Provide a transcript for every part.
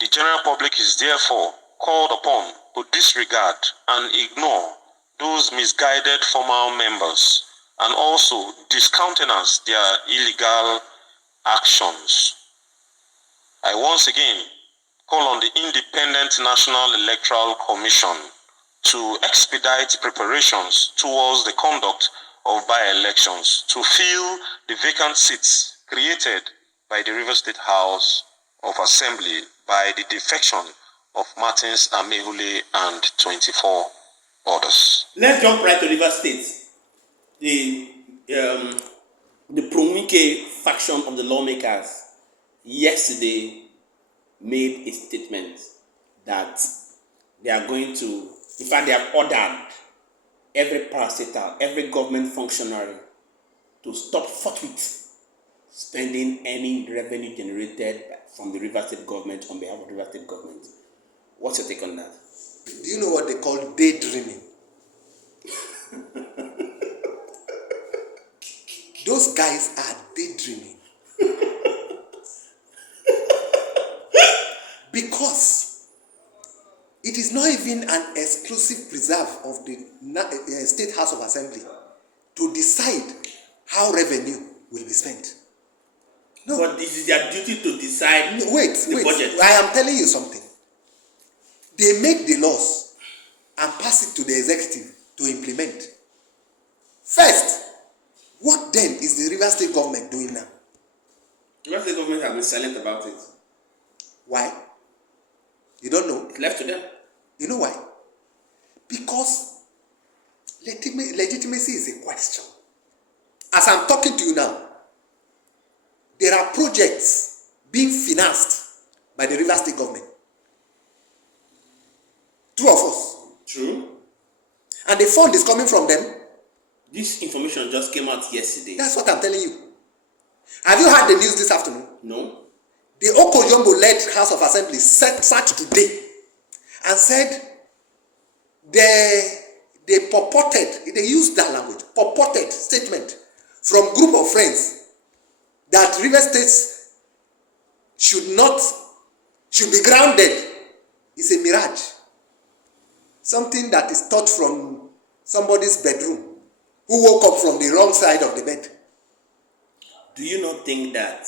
The general public is therefore called upon to disregard and ignore those misguided former members and also discountenance their illegal actions. I once again call on the Independent National Electoral Commission to expedite preparations towards the conduct of by-elections to fill the vacant seats created by the Rivers State House of Assembly by the defection of Martin Ameahule and 24 others. Let's jump right to Rivers State. The pro-wike faction of the lawmakers yesterday made a statement that they are going to, in fact, they have ordered every parastatal, every government functionary to stop forthwith spending any revenue generated from the Rivers State government on behalf of the Rivers State government. What's your take on that? Do you know what they call daydreaming? Those guys are daydreaming. Because it is not even an exclusive preserve of the State House of Assembly to decide how revenue will be spent. No. But this is their duty to decide the budget. I am telling you something. They make the laws and pass it to the executive to implement. First, what then is the Rivers State government doing now? The Rivers State government has been silent about it. Why? You don't know? It's left to them. You know why? Because legitimacy is a question. As I'm talking to you now, there are projects being financed by the Rivers State government. True or false? True. And the fund is coming from them. This information just came out yesterday. That's what I'm telling you. Have you heard the news this afternoon? No. The Oko Jumbo-led House of Assembly sat today and said they purported, they used that language, purported statement from group of friends that River States should be grounded is a mirage. Something that is taught from somebody's bedroom who woke up from the wrong side of the bed. Do you not think that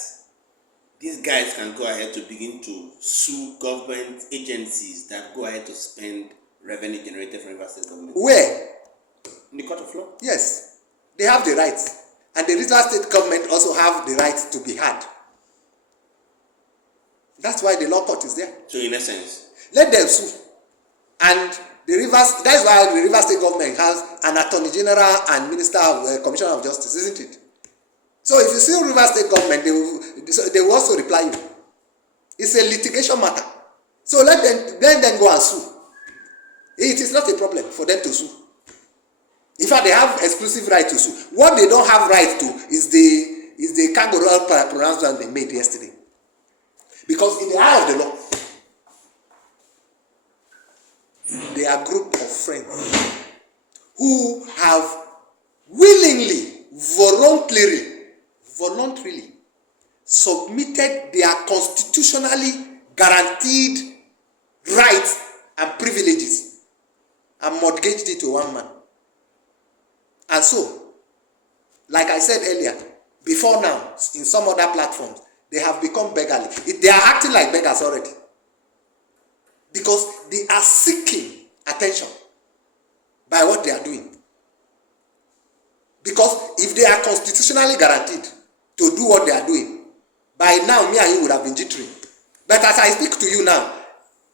these guys can go ahead to begin to sue government agencies that go ahead to spend revenue generated from River State government? Where? In the court of law? Yes. They have the rights. And the River State government also have the right to be heard. That's why the law court is there. So in essence, let them sue. And that's why the River State government has an Attorney General and Minister of Commissioner of Justice, isn't it? So if you sue River State government, they will also reply you. It's a litigation matter. So let them go and sue. It is not a problem for them to sue. In fact, they have exclusive right to sue. What they don't have right to is the kangaroo pronouncement they made yesterday. Because in the eye of the law, they are a group of friends who have willingly, voluntarily submitted their constitutionally guaranteed rights and privileges and mortgaged it to one man. And so, like I said earlier, before now, in some other platforms, they have become beggarly. They are acting like beggars already. Because they are seeking attention by what they are doing. Because if they are constitutionally guaranteed to do what they are doing, by now me and you would have been jittering. But as I speak to you now,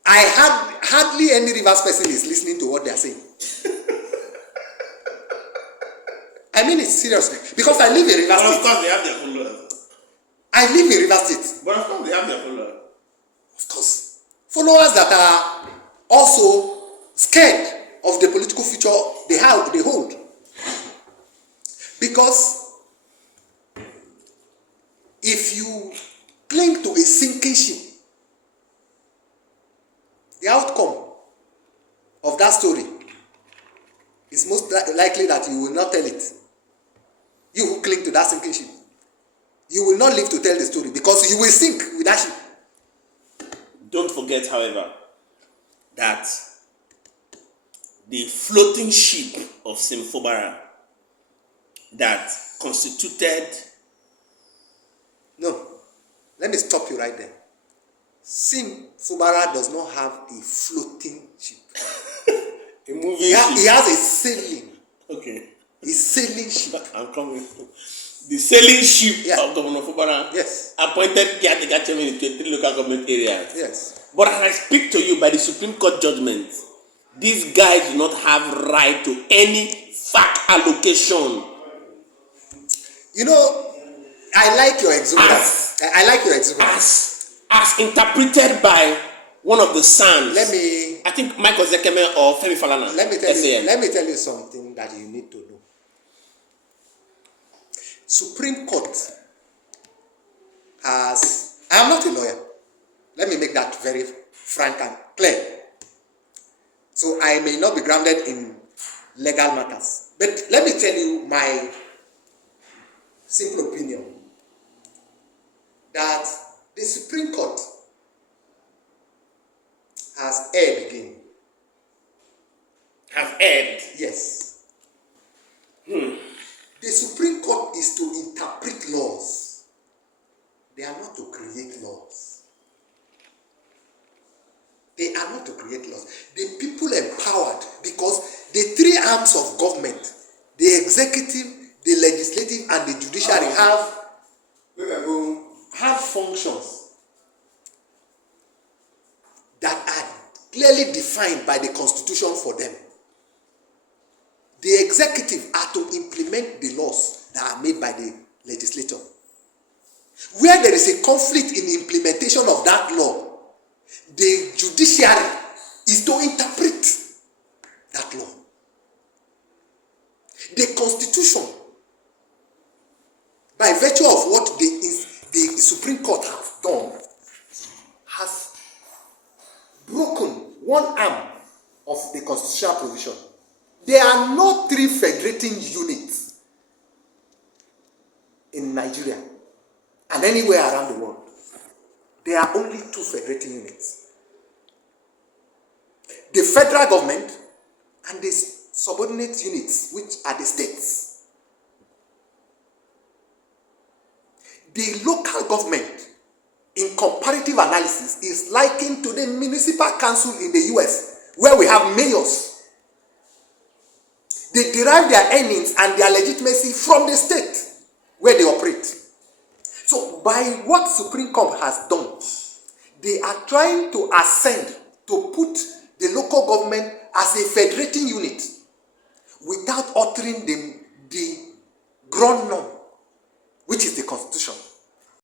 hardly any Rivers person is listening to what they are saying. I mean it seriously. Because I live in Rivers State. Of course they have their followers. I live in Rivers State. But of course they have their followers. Of course. Followers that are also scared of the political future they hold. Because if you cling to a sinking ship, the outcome of that story is most likely that you will not tell it. You who cling to that sinking ship, you will not live to tell the story because you will sink with that ship. Don't forget, however, that the floating ship of Sim Fubara that constituted... No, let me stop you right there. Sim Fubara does not have a floating ship. A moving He ship. has a sailing. Okay. A sailing ship. I'm coming. The sailing ship Yeah. of Governor Fubara Yes. appointed caretaker chairman in 23 local government areas. Yes. But as I speak to you by the Supreme Court judgment, these guys do not have right to any fact allocation. You know, I like your exuberance. I like your exuberance. As interpreted by one of the sons. Let me I think Michael Zekeme or Femi Falana. let me tell you SAN. something that you need to know. Supreme Court has, I am not a lawyer. Let me make that very frank and clear. So I may not be grounded in legal matters. But let me tell you my simple opinion that the Supreme Court has erred again. Have erred. Yes. The Supreme Court is to interpret laws. They are not to create laws. They are not to create laws. The people empowered, because the three arms of government, the executive, the legislative, and the judiciary have functions that are clearly defined by the Constitution for them. The executive are to implement the laws that are made by the legislature. Where there is a conflict in implementation of that law, the judiciary is to interpret that law. The Constitution, by virtue of what the Supreme Court has done, has broken one arm of the constitutional provision. There are no three federating units in Nigeria and anywhere around the world. There are only two federating units. The federal government and the subordinate units, which are the states. The local government, in comparative analysis, is likened to the municipal council in the US, where we have mayors. They derive their earnings and their legitimacy from the state where they operate. So by what Supreme Court has done, they are trying to ascend to put the local government as a federating unit without altering the